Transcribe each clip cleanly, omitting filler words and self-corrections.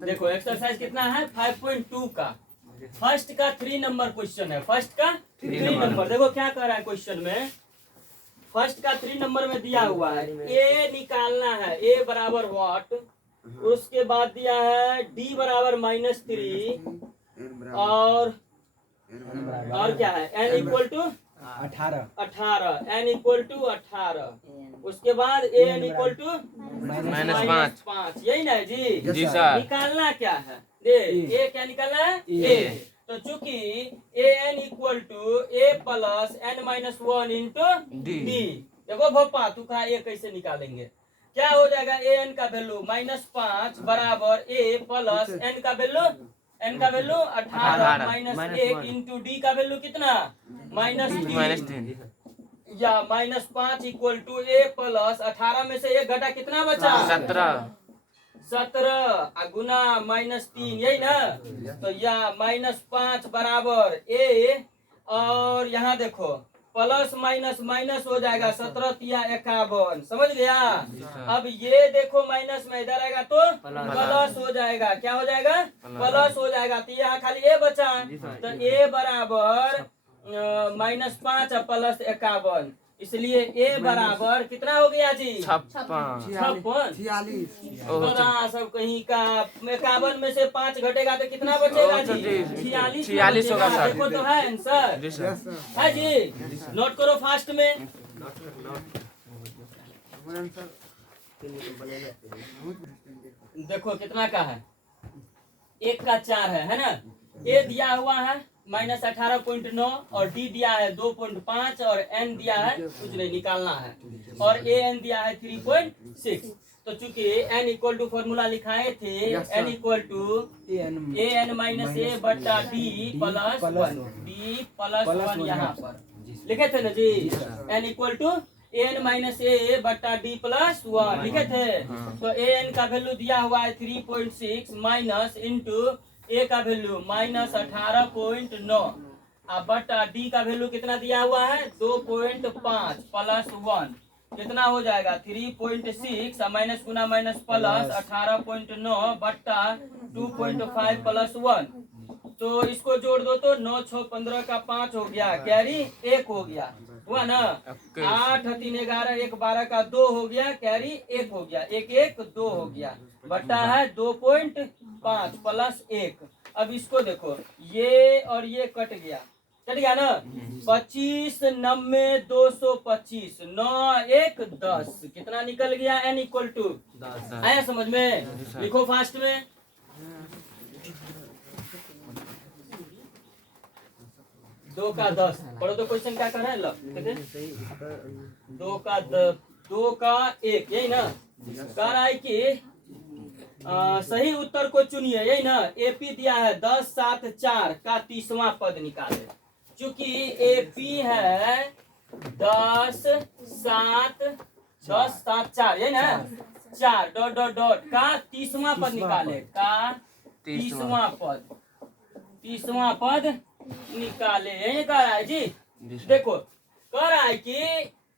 देखो एक्सरसाइज कितना है 5.2 का फर्स्ट का 3 नंबर क्वेश्चन है। फर्स्ट का 3 नंबर देखो क्या कर रहा है क्वेश्चन में। फर्स्ट का 3 नंबर में दिया हुआ है ए निकालना है, ए बराबर व्हाट, उसके बाद दिया है डी बराबर -3 और क्या है N equal to 18 N equal to 18, उसके बाद ए एन इक्वल टू -5। यही ना जी सर। निकालना क्या है, ए क्या निकालना है ए। तो चूंकि A N equal to A plus N -1 into D. देखो भोपा तू कहा ए कैसे निकालेंगे, क्या हो जाएगा ए एन का वैल्यू -5 बराबर ए प्लस एन का वैल्यू 18 -1 इंटू डी का वैल्यू कितना -3 या -5 इक्वल टू ए प्लस 18 में से एक घटा कितना बचा 17 गुना -3, यही ना। तो या -5 बराबर ए और यहाँ देखो प्लस माइनस माइनस हो जाएगा 17 या 51, समझ गया। अब ये देखो माइनस में इधर आएगा तो प्लस हो जाएगा, क्या हो जाएगा प्लस हो जाएगा। तो यहाँ खाली ए बचा, तो ए बराबर -5 और प्लस 51, इसलिए ए बराबर कितना हो गया जी 56। सब कहीं का 51 में से 5 घटेगा तो कितना बचेगा जी 46 होगा। देखो तो है आंसर है जी, नोट करो फास्ट में। देखो कितना का है, 1 का 4 है ना। ए दिया हुआ है -18.9 और डी दिया है 2.5 और एन दिया है कुछ नहीं निकालना है, और ए एन दिया है 3.6। तो चूंकि एन इक्वल टू फॉर्मूला लिखाए थे N equal to A N minus A बट्टा डी प्लस 1, डी प्लस 1 यहाँ पर लिखे थे ना जी। N equal to N minus A बट्टा डी प्लस 1 लिखे थे। तो ए एन का वैल्यू दिया हुआ है 3.6 माइनस इंटू ए का वैल्यू -18.9 बट्टा डी का वैल्यू कितना दिया हुआ है 2.5 प्लस 1 कितना हो जाएगा 3.6 माइनस गुना माइनस प्लस 18.9 बट्टा 2.5 प्लस 1। तो इसको जोड़ दो तो 9 6 15 का 5 हो गया, कैरी 1 हो गया, हुआ ना। 8 3 11 1 12 का 2 हो गया, कैरी 1 हो गया, 1 1 2 हो गया, बट्टा है 2.5 प्लस 1। अब इसको देखो ये और ये कट गया ना। 25 90 225 9 1 10 कितना निकल गया एन इक्वल टू 10। आया समझ में, लिखो फास्ट में। दो का 10 पढ़ो तो क्वेश्चन क्या कर रहा है, 2 का 1, यही ना। कह रहा है कि सही उत्तर को चुनिए, यही ना। एपी दिया है 10 7 4 का 30वां पद निकाले। चूंकि एपी है 10 7 4, यही ना 4 डॉट डॉट डॉट का 30वां पद निकाले, का 30वां पद निकाले, यही कह रहा है जी। देखो कह रहा है कि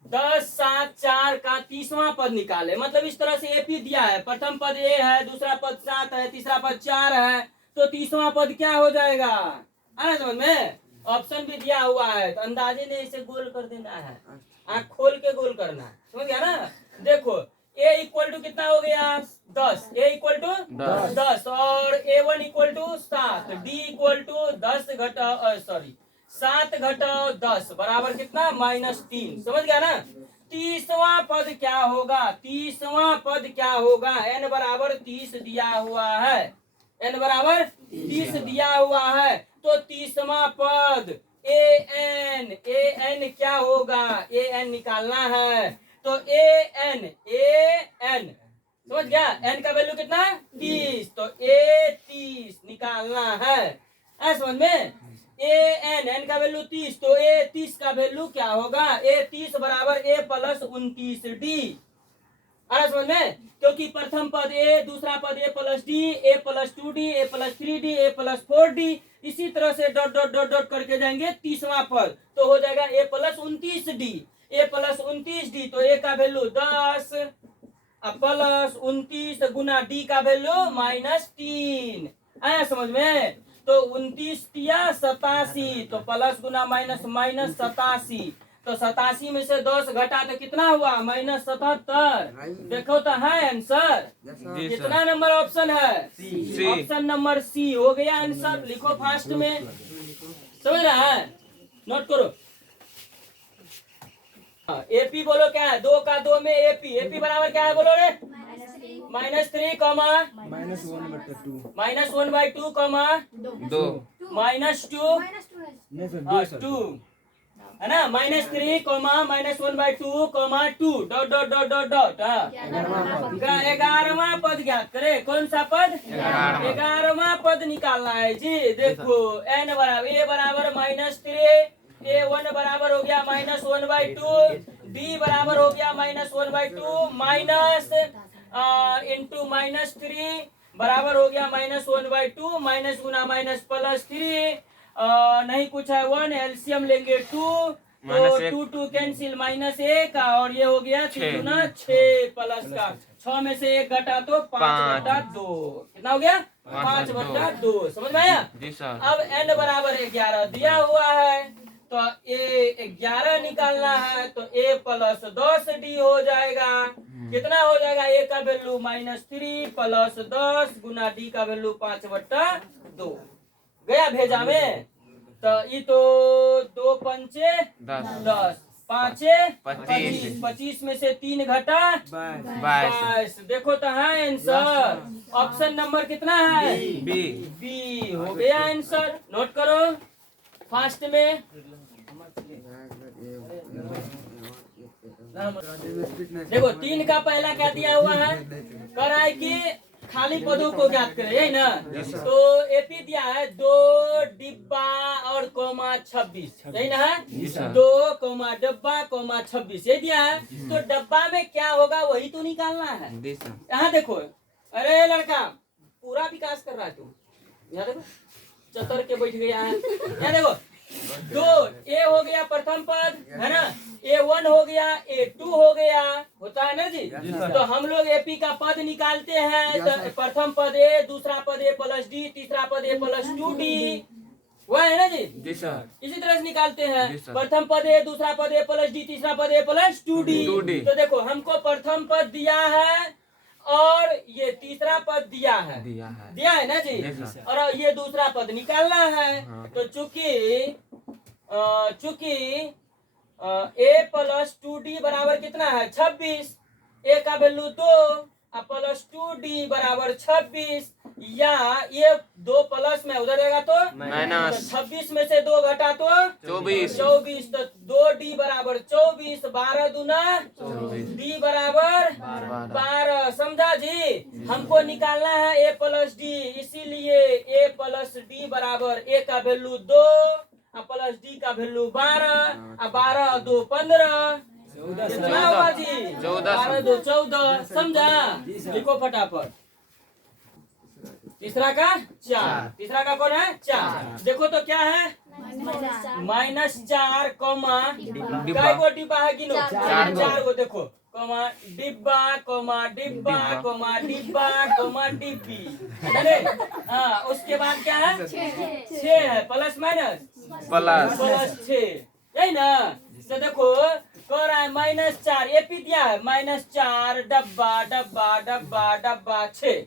10 7 4 का 30वां पद निकाले, मतलब इस तरह से एपी दिया है, प्रथम पद ए है, दूसरा पद 7 है, तीसरा पद 4 है, तो 30वां पद क्या हो जाएगा, आना समझ में। ऑप्शन भी दिया हुआ है, तो अंदाजे ने इसे गोल कर देना है, आँख खोल के गोल करना है, समझ गया ना। देखो ए इक्वल टू कितना हो गया 10, ए इक्वल टू 10 और A1 equal to 7, D equal to 10 घटाओ 7 घटाओ 10 बराबर कितना -3, समझ गया ना। 30वां पद क्या होगा, 30वां पद क्या होगा, n बराबर 30 दिया हुआ है, n बराबर 30 दिया हुआ है, तो 30वां पद an क्या होगा, an निकालना है। तो an समझ गया, n का वैल्यू कितना 30, तो a 30 निकालना है, समझ में। n का वैल्यू 30, तो a 30 का वैल्यू क्या होगा, a 30 बराबर a प्लस 29 डी, समझ में। क्योंकि प्रथम पद a, दूसरा पद a plus D, a plus 2d, a plus 3d, a plus 4d, इसी तरह से डॉट डॉट डॉट डॉट करके जाएंगे 30वां पद, तो हो जाएगा a plus 29d, a plus 29d, तो a का वैल्यू 10, प्लस 29 गुना डी का वैल्यू -3। आया समझ में? तो 29 तिया 87, तो प्लस गुना माइनस -87, तो 87 में से 10 घटा तो कितना हुआ? -77। देखो तो है आंसर। कितना नंबर ऑप्शन है? ऑप्शन नंबर सी हो गया आंसर। लिखो फास्ट में, समझ रहा है? नोट करो। एपी बोलो क्या है? 2 का 2 में एपी, एपी बराबर क्या है बोलो रे? -3 कॉमा -1/2 कॉमा 2 -2 2 है ना? -3 comma -1/2 comma 2 dot dot dot dot dot. 11वां पद ज्ञात करे। कौन सा पद? 11वां पद निकालना है जी। देखो n बराबर a बराबर -3, a1 बराबर हो गया -1/2, b बराबर हो गया -1/2 माइनस इंटू -3 बराबर हो गया -1/2 माइनस गुना माइनस +3 नहीं कुछ है 1, एलसीएम लेंगे 2, तो 2 2 कैंसिल -1 और ये हो गया 3 गुना 6 प्लस का 6 में से 1 घटा तो 5/2। कितना हो गया? 5/2। समझ में आया? जी सर। अब n बराबर 11 दिया हुआ है, तो a 11 निकालना है, तो a प्लस 10 d हो जाएगा। कितना हो जाएगा? a का वैल्यू -3 प्लस 10 गुना d का वैल्यू 5/2 गया भेजा में। तो ये तो 2 पंचे 10, 5 25, 25 में से 3 घटा 22। देखो तो है आंसर। ऑप्शन नंबर कितना है? बी हो गया आंसर। नोट करो फास्ट में। देखो 3 का पहला क्या दिया हुआ है? कह रहा है कि खाली पदों को ज्ञात करें, यही ना? तो एपी दिया है 2 डिब्बा और कोमा 26, यही ना है? 2 कोमा डब्बा कोमा 26 ये दिया है। तो डब्बा में क्या होगा वही तो निकालना है। यहाँ देखो, अरे लड़का पूरा विकास कर रहा है तू। यहाँ देखो चतर के बैठ गया है। यहाँ देखो 2 ए हो गया प्रथम पद, है ना? A1 हो गया, A2 हो गया, होता है ना जी? तो हम लोग एपी का पद निकालते हैं। तो प्रथम पद A, दूसरा पद A प्लस डी, तीसरा पद A प्लस 2D, वह है ना जी? इसी तरह से निकालते हैं। प्रथम पद A, दूसरा पद A प्लस डी, तीसरा पद A प्लस 2D। तो देखो हमको प्रथम पद दिया है और ये तीसरा पद दिया है ना जी? और ये दूसरा पद निकालना है। तो चूंकि a प्लस 2d बराबर कितना है? 26। a का वैल्यू 2 प्लस 2d बराबर 26, या ये 2 प्लस में उधर जाएगा तो माइनस। 26 में से 2 घटा तो 24, तो 2d बराबर 24, 12 दूना 24, d बराबर 12। समझा जी? हमको निकालना है a प्लस d, इसीलिए a प्लस d बराबर a का वैल्यू 2 प्लस डी का वैल्यू 12, 12 2 15, कितना हुआ जी? 12 2 14। समझा? लिखो फटाफट। तीसरा का 4, तीसरा का कौन है? 4। देखो तो क्या है? -4 कॉमा काय को डिब्बा है गिनो? 4 को। देखो कॉमा डिब्बा कॉमा डिब्बा कॉमा डिब्बा कॉमा डिब्बी, हाँ। उसके बाद क्या है? 6 है, प्लस माइनस प्लस 6, यही ना? तो देखो कह रहा है -4, एपी दिया है -4 डब्बा डब्बा डब्बा डब्बा 6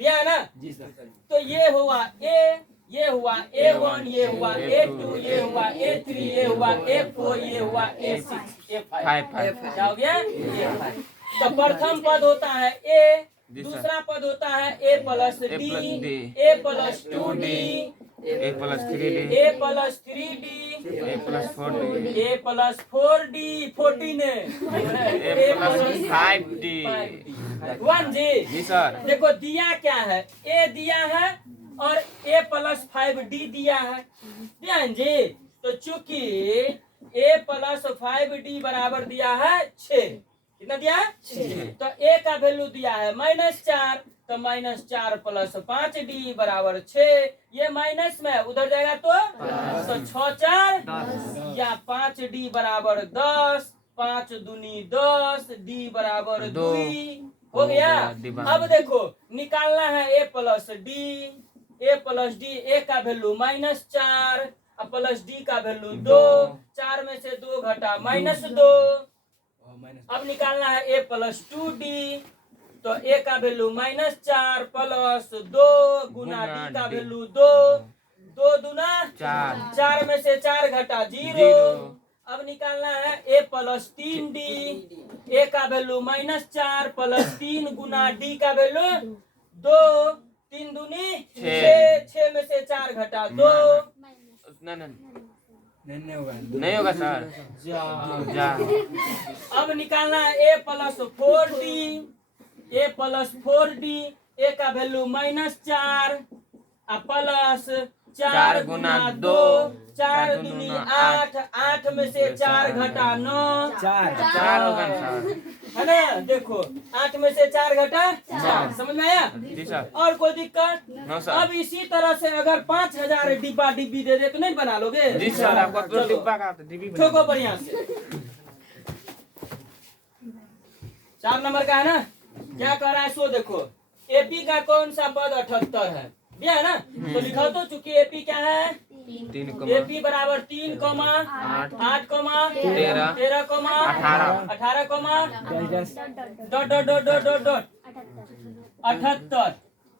दिया है ना जी सर। तो ये हुआ A, ये हुआ A1, ये हुआ A2, ये हुआ A3, ये हुआ A4, ये हुआ A6, A5। क्या हो गया? A5। तो प्रथम पद होता है A, दूसरा पद होता है A plus D, A plus 2D, A plus 3D, A plus 3D, A plus 4D, A plus 4D, 14 A plus 5D। 1 जी सर। देखो दिया क्या है? A दिया है और A प्लस 5D दिया है जी। तो चूंकि A प्लस 5D बराबर दिया है 6, कितना दिया है? 6। तो A का वैल्यू दिया है -4, तो -4 प्लस 5D बराबर 6। ये माइनस में उधर जाएगा तो 6 4 या 5D बराबर 10, 5 दूनी 10, D बराबर 2, हो गया। डिवाइड। अब देखो निकालना है ए प्लस डी। ए का वैल्यू -4 और प्लस डी का वैल्यू 2। 4 में से 2 घटा -2। अब निकालना है ए प्लस 2डी। तो ए का वैल्यू -4 प्लस 2 गुना डी का वैल्यू 2। 2 दूना 4। 4 में से 4 घटा 0। 0। अब निकालना है ए प्लस 3डी। ए का वैल्यू -4 प्लस 3 गुना डी का वैल्यू 2। 3 दूनी 6। 6 में से 4 घटा 2। नहीं होगा सर। जा। अब निकालना है ए प्लस 4डी। ए का वैल्यू -4 और प्लस 4 गुना 2। 4 दूनी 8। 8 में से 4 घटा 9। 4 होगा सर। है ना। देखो 8 में से 4 घटा 4। समझ में आया। जी सर। और कोई दिक्कत? No sir. अब इसी तरह से अगर 5000 डिब्बा डिब्बी दे दे तो नहीं बना लोगे? जी सर। आपको चलो, डिब्बा का डिब्बी ठोको बढ़िया से। 4 नंबर का है ना। क्या कह रहा है सो देखो। एपी का कौन सा पद 78 है? दिया है ना। तो लिखा तो चूंकि एपी क्या है? 3, एपी बराबर 3, 8, 13, 13, 18, 18, डॉट 78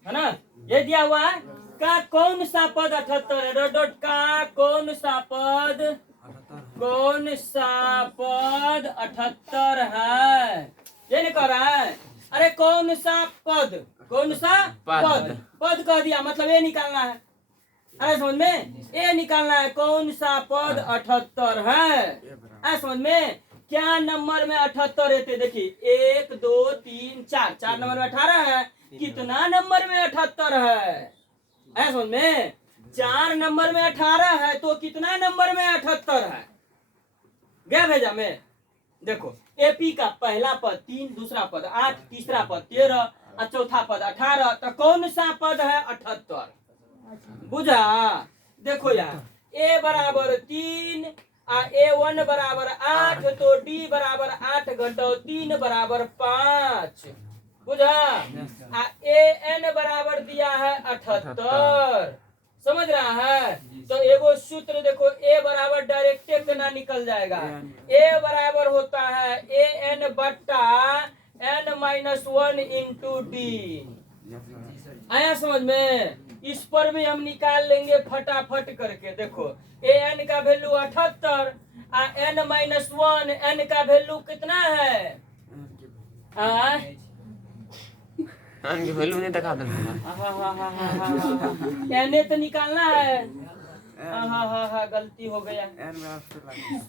है ना। ये दिया हुआ है। का कौन सा पद 78 है? डॉट का कौन सा पद 78 है? ये नहीं कह रहा है। अरे कौन सा पद पद कह दिया मतलब ये निकालना है। अरे समझ में ये निकालना है कौन सा पद 78 है। अरे समझ में क्या नंबर में 78 रहते? देखिए 1 2 3 4। 4 नंबर में 18 है। कितना नंबर में 78 है? अरे समझ में 4 नंबर में 18 है तो कितना नंबर में 78 है? गया भेजा में। देखो एपी का पहला पद 3, दूसरा पद 8, तीसरा पद 13 और चौथा पद 18। तो कौन सा पद है 78? बुझा। देखो यार ए बराबर 3 और A1 बराबर 8 तो डी बराबर 8 घटाओ 3 बराबर 5। बुझा। आ AN बराबर दिया है 78। समझ रहा है। तो एगो सूत्र देखो ए बराबर डायरेक्ट कितना निकल जाएगा? ए बराबर होता है AN बट्टा N-1 इंटू डी। आया समझ में। इस पर भी हम निकाल लेंगे फटाफट करके। देखो AN का वैल्यू 78 और N-1 N का वैल्यू कितना है? उनकी वैल्यू नहीं दिखा देंगे। एने तो निकालना है। गलती हो गया।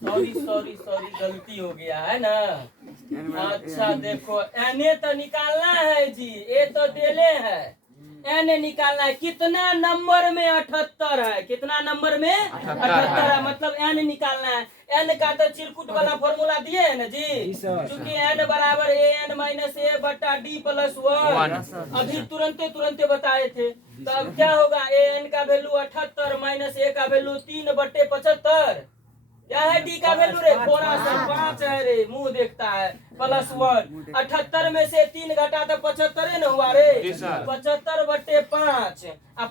सॉरी गलती हो गया है ना। अच्छा देखो एने तो निकालना है जी। ए तो डेले है। एने निकालना है। कितना नंबर में 78 है? कितना नंबर में 78 है? मतलब एन निकालना है। एन का तो चिरकुट वाला फॉर्मूला दिए है ना जी। क्योंकि एन बराबर AN माइनस ए बट्टा डी प्लस 1 अभी तुरंते बताए थे। तो अब क्या होगा? AN का वैल्यू 78 माइनस ए का वैल्यू 3/75। क्या है डी का वैल्यू रे? थोड़ा सा 5 है रे। मुंह देखता है प्लस 1। 78 में से 3 घटा तो 75 न हुआ रे। 75/5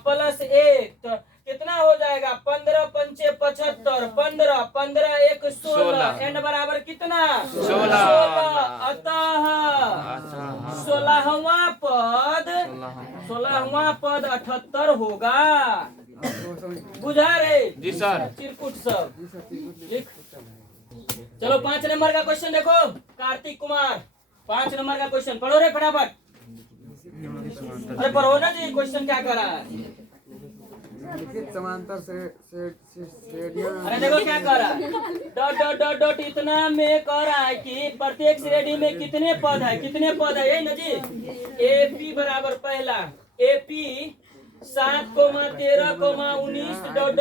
प्लस 1 तो कितना हो जाएगा? 15 पंचे 75। 15 15 1 16। एन बराबर कितना? 16। अतः 16वां पद 78 होगा। बुझा रे? जी सर। चिरकुट सब लिख। चलो 5 नंबर का क्वेश्चन देखो। कार्तिक कुमार 5 नंबर का क्वेश्चन पढ़ो रे फटाफट। अरे पढ़ो ना जी। क्वेश्चन क्या कर रहा है? समांतर श्रेणियों। अरे देखो क्या कर रहा है। डॉट इतना में कह रहा है कि प्रत्येक श्रेणी में कितने पद है? कितने पद है? यही ना जी। एपी बराबर पहला एपी 7, 13, 19 डॉट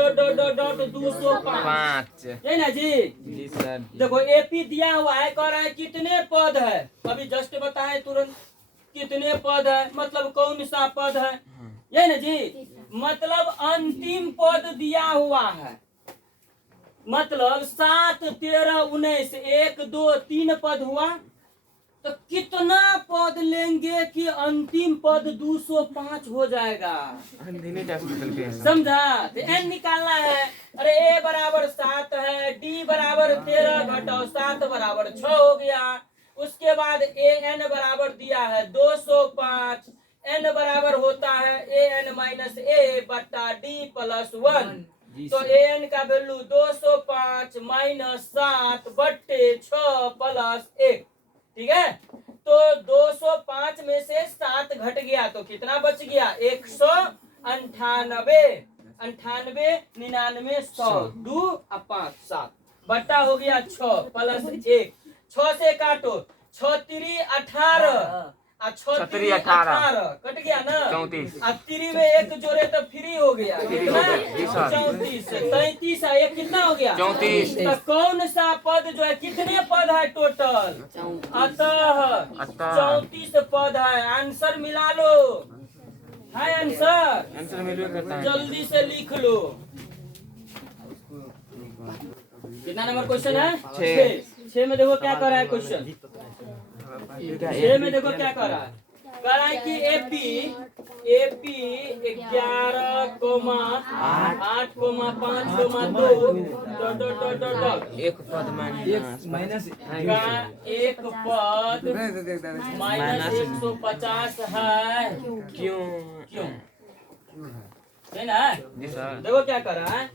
205। यही ना जी। जी सर। देखो एपी दिया हुआ है। कह रहा है कितने पद है? अभी जस्ट बताए तुरंत कितने पद है मतलब कौन सा पद है। यही ना जी। मतलब अंतिम पद दिया हुआ है। मतलब 7, 13, 19 1 2 3 पद हुआ। तो कितना पद लेंगे कि अंतिम पद 205 हो जाएगा? अंधेरे टैक्स निकल के समझा? तो n निकालना है। अरे a बराबर 7 है, d बराबर 13 घटाओ 7 बराबर 6 हो गया। उसके बाद a n बराबर दिया है 205, n बराबर होता है a n माइनस a बटा d प्लस 1। तो a n का वैल्यू 205 माइनस 7 बट्टे 6 प्लस 1। ठीक है, तो 205 में से 7 घट गया तो कितना बच गया? 198, 98, 99, 100, 2 और 5 7 बट्टा हो गया 6 प्लस 1। 6 से काटो, 6 3 18 और 6 3 18 कट गया ना? 34 और 3 में एक जोड़े तो फ्री हो गया, कितना? 34। 33 और एक कितना हो गया? 34। तो कौन सा पद जो है, कितने पद है टोटल? अतः 34 पद है। आंसर मिला लो, है आंसर? आंसर मिलवे करता है। जल्दी से लिख लो। कितना नंबर क्वेश्चन है? 6 में देखो क्या कर रहा है क्वेश्चन। 6 में देखो क्या कर रहा है। कह रहा है कि एपी 11,8,5,2 एक पद माइनस का एक पद माइनस 150 है। क्यों? क्यों है ना? जी सर। देखो क्या कर रहा है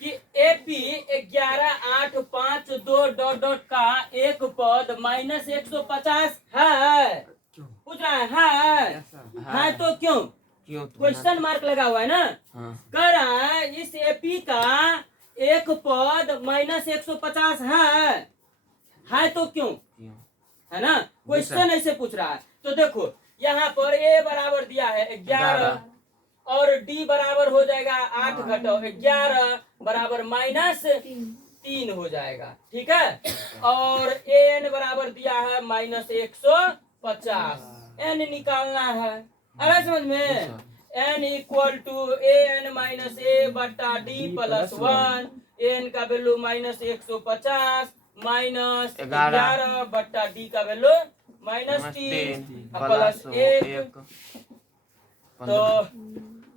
कि एपी 11,8,5,2 का एक पद माइनस 150 है। पूछ रहा है है तो क्यों? क्यों? क्वेश्चन मार्क लगा हुआ है ना? हाँ। कह रहा है इस एपी का एक पद माइनस 150 है तो क्यों? क्यों? है ना? क्वेश्चन ऐसे पूछ रहा है। तो देखो यहाँ पर a बराबर दिया है 11 और d बराबर हो जाएगा 8 घटाओ 11 बराबर माइनस 3 हो जाएगा। ठीक है, और an बराबर दिया है माइनस 150। n निकालना है। अरे समझ में? n equal to an minus a बटा d प्लस 1। an का वैल्यू माइनस 150 माइनस 11 बट्टा d का वैल्यू माइनस 3 प्लस 1 तो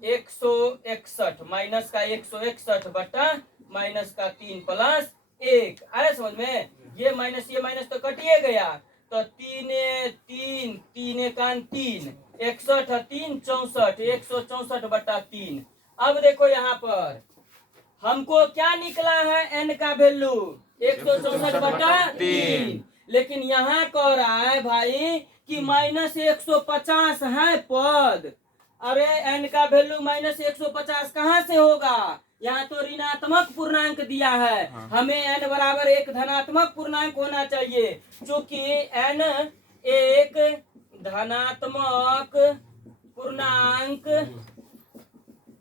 161 माइनस का 161 बट्टा माइनस का 3 प्लस 1। अरे समझ में? ये माइनस तो कटिए गया। तो 3 3 3 कान 3 61 3 64 164 बट्टा 3। अब देखो यहाँ पर हमको क्या निकला है? n का वैल्यू 164 बटा 3। लेकिन यहाँ कह रहा है भाई कि माइनस 150 है पद। अरे n का वैल्यू माइनस 150 कहाँ से होगा? यहाँ तो ऋणात्मक पूर्णांक दिया है। हमें n बराबर एक धनात्मक पूर्णांक होना चाहिए, क्योंकि n एक धनात्मक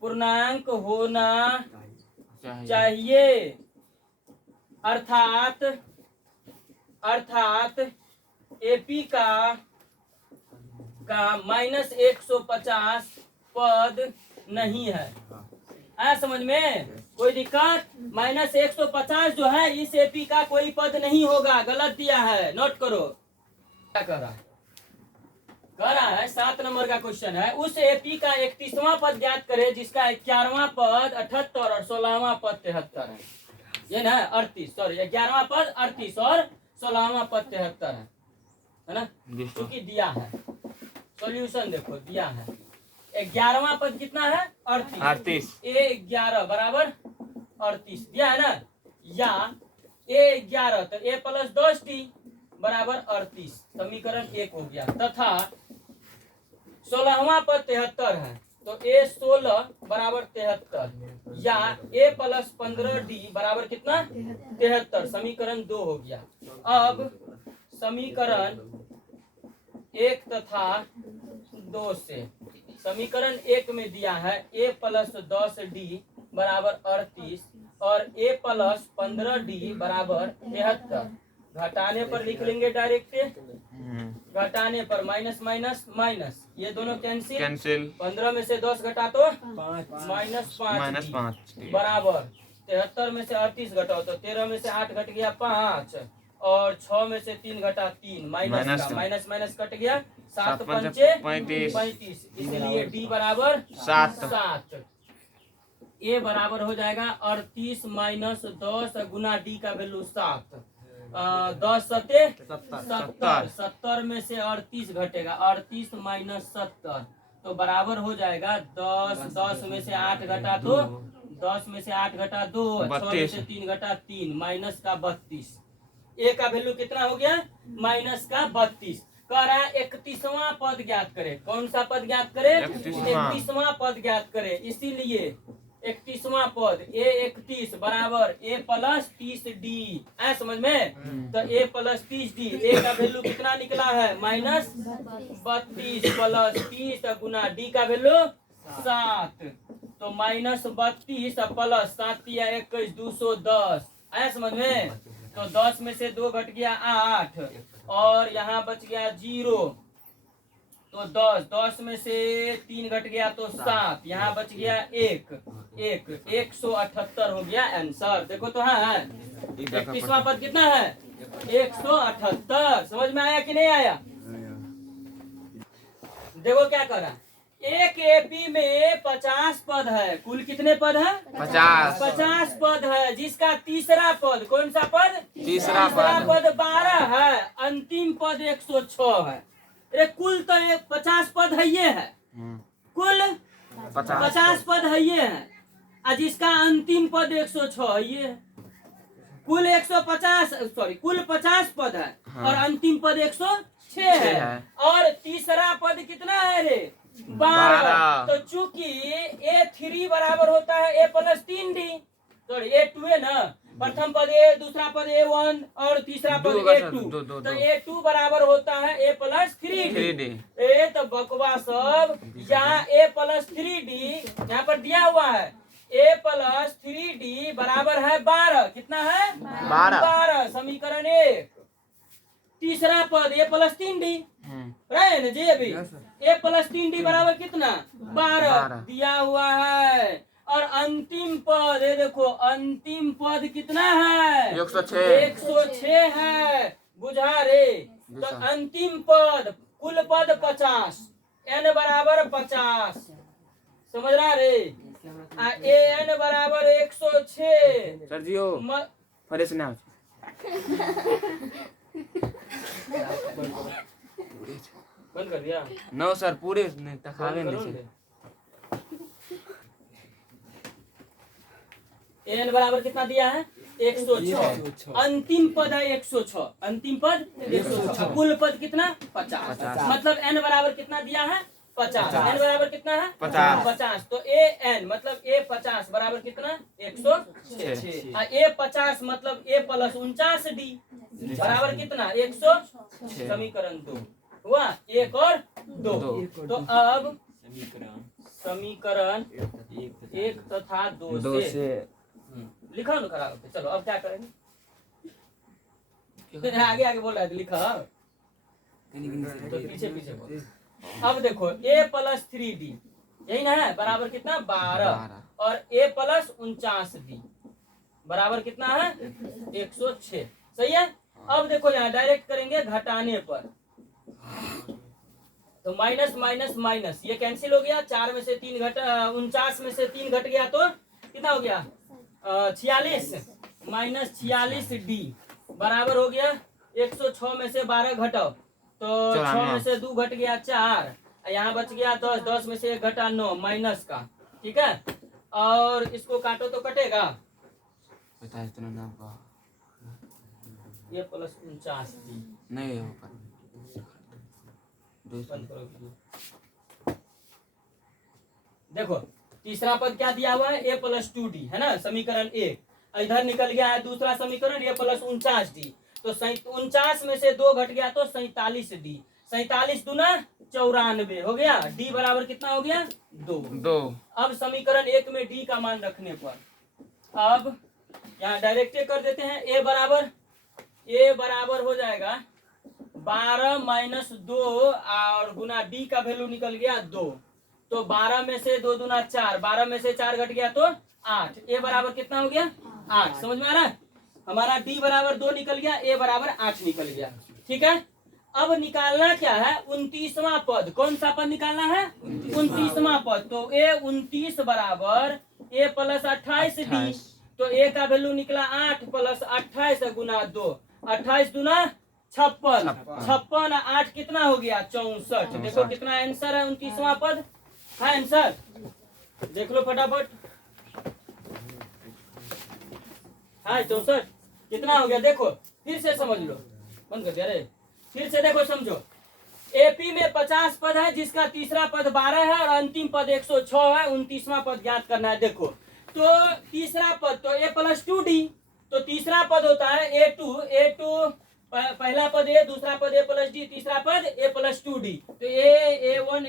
पूर्णांक होना चाहिए। अर्थात एपी का माइनस 150 पद नहीं है। आया समझ में? कोई दिक्कत? माइनस 150 जो है इस एपी का कोई पद नहीं होगा। गलत दिया है, नोट करो। क्या कर रहा है? कह रहा है 7 नंबर का क्वेश्चन है, उस एपी का 31वां पद ज्ञात करे जिसका 11वां पद 78 और 16वां पद 73 है। ये ना 38, सॉरी 11वां पद 38 और 16वां पद 73 है ना? क्योंकि दिया है। सॉल्यूशन देखो दिया है। 11वां पद कितना है? 38। a11 बराबर 38 दिया है ना? या a11 तो a प्लस 10t बराबर 38, समीकरण 1 हो गया। तथा 16वां पद 73 है तो a16 बराबर 73 या a प्लस 15d बराबर कितना? 73, समीकरण 2 हो गया। अब समीकरण 1 तथा 2 से समीकरण 1 में दिया है a प्लस 10d बराबर 38 और a प्लस 15d बराबर 73। घटाने पर लिख लेंगे डायरेक्ट। घटाने पर माइनस माइनस माइनस, ये दोनों कैंसिल। 15 में से 10 घटा तो माइनस 5 बराबर 73 में से 38 घटाओ तो 13 में से 8 घट गया 5 और 6 में से 3 घटा 3 माइनस माइनस का का। माइनस माइनस कट गया 7 सात पंचे पंचे 35। 35 इसलिए डी बराबर 7। 7। ए बराबर हो जाएगा 38 माइनस 10 गुना डी का वैल्यू 7। 10 सत्ते 70। 70 में से 38 घटेगा 38 माइनस 70 तो बराबर हो जाएगा 10। 10 में से 8 घटा तो 10 में से 8 घटा 2 6 में से 3 घटा 3 माइनस का 32। ए का वैल्यू कितना हो गया माइनस का 32। कह रहा है 31वां पद ज्ञात करे। कौन सा पद ज्ञात करे 31वां पद ज्ञात करे। इसीलिए 31वां पद ए 31 बराबर ए प्लस 30 डी। है समझ में। तो ए प्लस 30 डी ए का वैल्यू कितना निकला है माइनस 32 प्लस 30 गुना डी का वैल्यू 7। तो माइनस 32 प्लस 7 या 21 210। है समझ में। तो 10 में से 2 घट गया 8 और यहाँ बच गया 0 तो 10। 10 में से 3 घट गया तो 7 यहाँ बच गया 1 178 हो गया आंसर। देखो तो हाँ 31वां पद कितना है 178। समझ में आया कि नहीं आया। देखो क्या कर रहा है। एक एपी में 50 पद है। कुल कितने पद है 50 पद है जिसका तीसरा पद कौन सा पद तीसरा पद 12 है। अंतिम पद 106 है। अरे कुल तो 50 पद है ये है। कुल 50 पद है ये है और जिसका अंतिम पद 106 है ये है। कुल 50 पद है और अंतिम पद 106 है और तीसरा पद कितना है रे 12। तो चूंकि A3 बराबर होता है A plus 3D sorry A2 है ना। प्रथम पद A दूसरा पद A1 और तीसरा पद A2 तो A2 बराबर होता है A प्लस 3D। ए तो बकवा सब यहाँ A प्लस 3D यहाँ पर दिया हुआ है A प्लस 3D बराबर है 12। कितना है 12 समीकरण 1। तीसरा पद A प्लस 3D रहे ना जी अभी A प्लस 3D बराबर कितना 12 दिया हुआ है। और अंतिम पद ये देखो अंतिम पद कितना है 106 है। बुझा रे। तो अंतिम पद कुल पद 50 n बराबर 50 समझ रहा रे। an बराबर 106 सर जी फरे से ना बंद कर दिया। नो सर पूरे दिखावे नहीं एन बराबर कितना दिया है 106। अंतिम पद है 106। अंतिम पद 106 कुल पद कितना 50 मतलब एन बराबर कितना दिया है 50। एन बराबर कितना है 50 तो ए एन मतलब ए 50 बराबर कितना 106 ए 50 मतलब ए प्लस 49D बराबर कितना 106। समीकरण 2 हुआ 1 और 2। तो अब समीकरण 1 तथा 2 से लिखा ना खराब। चलो अब क्या करेंगे आगे आगे बोल रहा है लिखा तो पीछे पीछे बोल। अब देखो A प्लस 3D यही ना है बराबर कितना 12 और A प्लस 49D बराबर कितना है 106। सही है। अब देखो यहाँ डायरेक्ट करेंगे घटाने पर तो माइनस माइनस माइनस ये कैंसिल हो गया। 4 में से 3 घट 49 में से 3 घट गया तो कितना हो गया 46 माइनस 46D बराबर हो गया 106 में से 12 घटाओ तो 6 में से 2 घट गया 4 यहाँ बच गया 10। 10 में से 1 घटा 9 माइनस का। ठीक है और इसको काटो तो कटेगा ये प्लस 49D नहीं हो देखो तीसरा पद क्या दिया हुआ है A प्लस 2D है ना समीकरण 1। इधर निकल गया है दूसरा समीकरण A प्लस 49D तो 49 में से 2 घट गया तो 47D 47 दूना 94 हो गया। D बराबर कितना हो गया 2। अब समीकरण 1 में D का मान रखने पर अब यहाँ डायरेक्ट कर देते हैं A बराबर हो जाएगा 12 माइनस 2 और गुना D का वैल्यू निकल गया 2 तो 12 में से 2 दूना 4 12 में से 4 घट गया तो 8 A बराबर कितना हो गया 8। समझ में आ रहा है। हमारा डी बराबर 2 निकल गया, ए बराबर 8 निकल गया। ठीक है, अब निकालना क्या है, 29वां पद। कौन सा पद निकालना है, 29वां पद। तो ए 29 बराबर ए प्लस 28 डी। तो ए का वैल्यू निकला 8 प्लस 28 गुना 2, 28 दूना 56, 56 8 कितना हो गया 64। देखो कितना आंसर है 29वां पद है आंसर, देख लो फटाफट। हाँ 64 कितना हो गया, देखो फिर से समझ लो, बंद कर दिया रे, फिर से देखो समझो। एपी में 50 पद है जिसका तीसरा पद 12 है और अंतिम पद 106 है। 29वां पद ज्ञात करना है। देखो तो तीसरा पद तो ए प्लस 2d, तो तीसरा पद होता है ए2 पहला पद ए, दूसरा पद ए प्लस डी, तीसरा पद ए प्लस 2d। तो ए1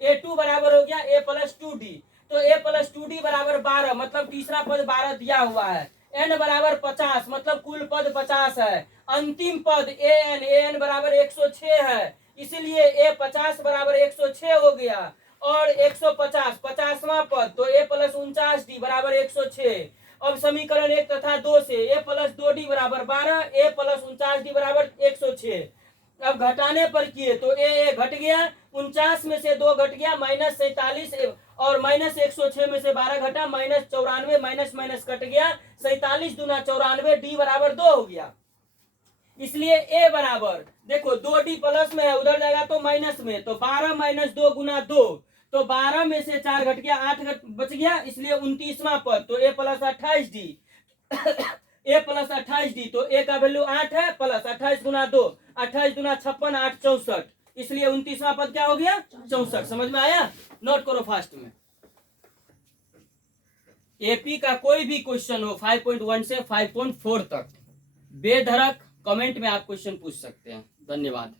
ए2 बराबर हो गया ए प्लस 2d। तो ए प्लस 2d बराबर 12, मतलब तीसरा पद 12 दिया हुआ है। n बराबर 50, मतलब कुल पद 50 है। अंतिम पद an बराबर 106 है, इसलिए ए 50 बराबर 106 हो गया। और 150 50वां पद तो ए प्लस 49d बराबर 106। अब समीकरण 1 तथा 2 से ए प्लस 2d बराबर 12, ए प्लस 49d बराबर 106। अब घटाने पर किए तो ए घट गया, 49 में से 2 घट गया, माइनस 47, और माइनस 106 में से 12 घटा, माइनस 94, माइनस माइनस कट गया, 47 दूना 94, डी बराबर 2 हो गया। इसलिए ए बराबर देखो 2d प्लस में है, उधर जाएगा तो माइनस में, तो 12 माइनस 2 गुना 2, तो 12 में से 4 घट गया, 8 बच गया, इसलिए 29वां पद तो ए प्लस 28d ए प्लस 28d। तो ए का वैल्यू 8 है, प्लस 28 गुना 2, 28 गुना 56 8 64, इसलिए 29वां पद क्या हो गया 64। समझ में आया, नोट करो फास्ट में। एपी का कोई भी क्वेश्चन हो 5.1 से 5.4 तक बेधड़क कमेंट में आप क्वेश्चन पूछ सकते हैं। धन्यवाद।